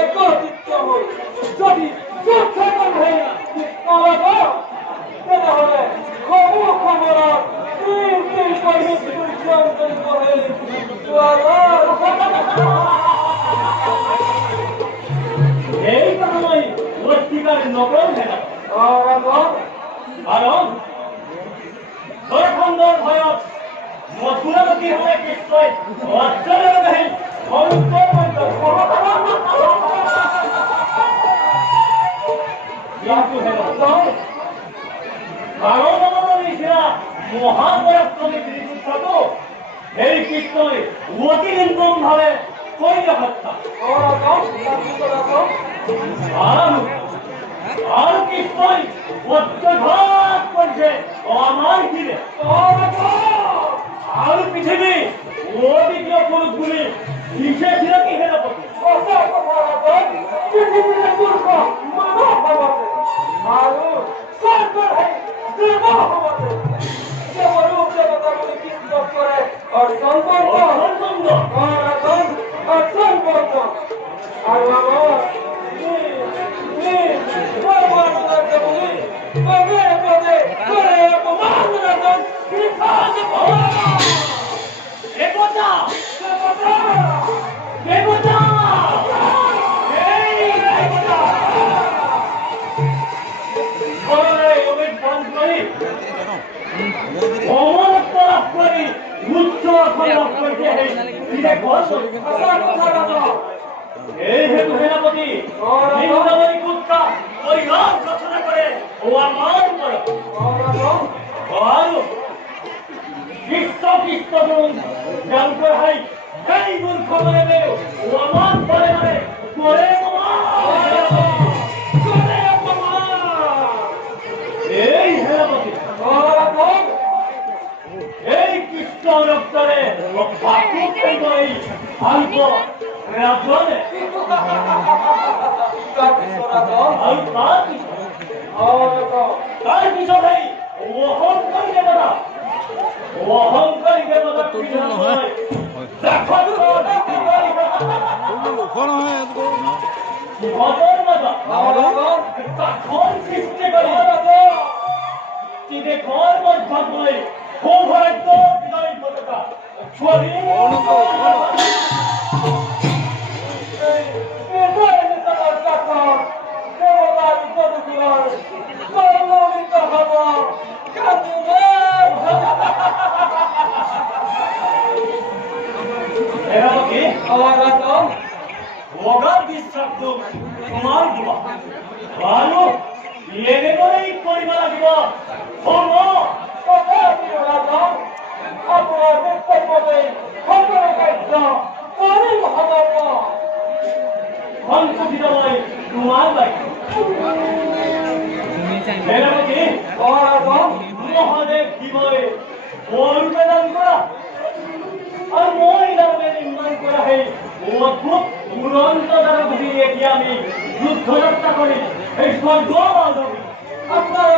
একত্ৰিত হই যদি নকৰম হেনা কাৰণ জয়খণ্ডৰ ভয়ত মথুৰাবতী হৈ কৃষ্ণই অৰ্জুনৰ গাহি নিচিনা মহাপৰাক্ৰমী বিৰুদ্ধটো সেই কৃষ্ণই অতি নিৰ্মমভাৱে কৰি হত্যা আর কৃষ্ণই অত্যাঘাত করছে আমার ঘিরে আর পৃথিবী অদ্বিতীয় পুরুষগুলি কিসে ছিল কি সেনাপতি পৃথিবীর পুরুষ মানব ভবতে আর সর্বর ভবতে দেবরূপ দেবতাগুলি কৃষ্ণ করে অর্জন আর আমার এই হেতু সেনাপতি রচনা করে ও আমার কৃষ্ণ কৃষ্ণ জানতে হয় এই গুণ খবরে দেও ও আমার পরে করে এই সেনাপতি এই কৃষ্ণ রক্তরে অল্প রাজনে তার পিছনে অহংকারী দেবতা সৃষ্টি করে ঘর মধ্যে সৌভাগ্য বিজয়ী পতাকা তোমার দিব আৰু এনেদৰেই কৰিব লাগিব তোমাৰ মহাদেৱ শিৱই বৰবেদন কৰা আৰু মই নামে নিৰ্মাণ কৰা সেই অদ্ভুত উড়ন্ত দ্বাৰা বুঝিয়ে এতিয়া আমি যুদ্ধযাত্ৰা কৰি এই স্বৰ্গ আপনাৰা